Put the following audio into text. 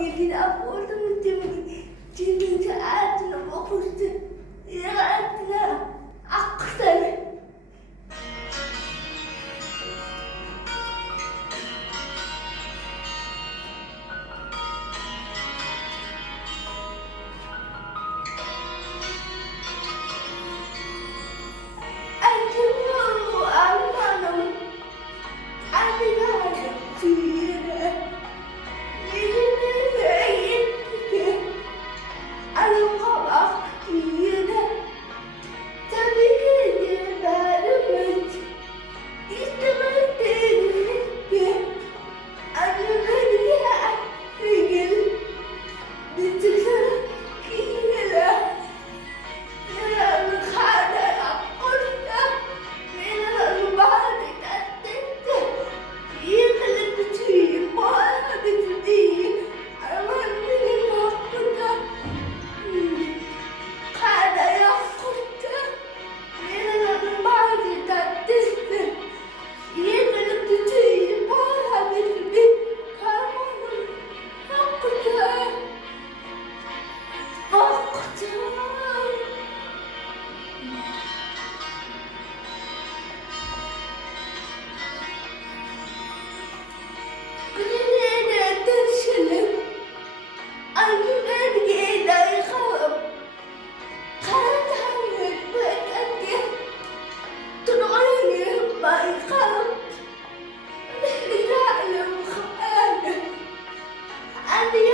Amangелді апортың мектебінің жетінші сынып оқушысы аққұстар. Арманын арманын сүйеді. Алымға бақ түйеді. Табиғи бәріміз естіміздерімізге әңгімеге әкелген бітіксін киелі. Менің қандай аққұрса, менің бәрі тәттікті. Екілікті түйіп болады дейін. Арманның аққұрса, қандай аққұрса, менің бәрі тәттікті. Екілікті түйіп болады дейін. Арманның аққұрса, аққұрса. Күніне тіршілік әңгімеге дайқалып, қаратаңыз бәтәнге тұрғаны байқалып, жалым қаны әне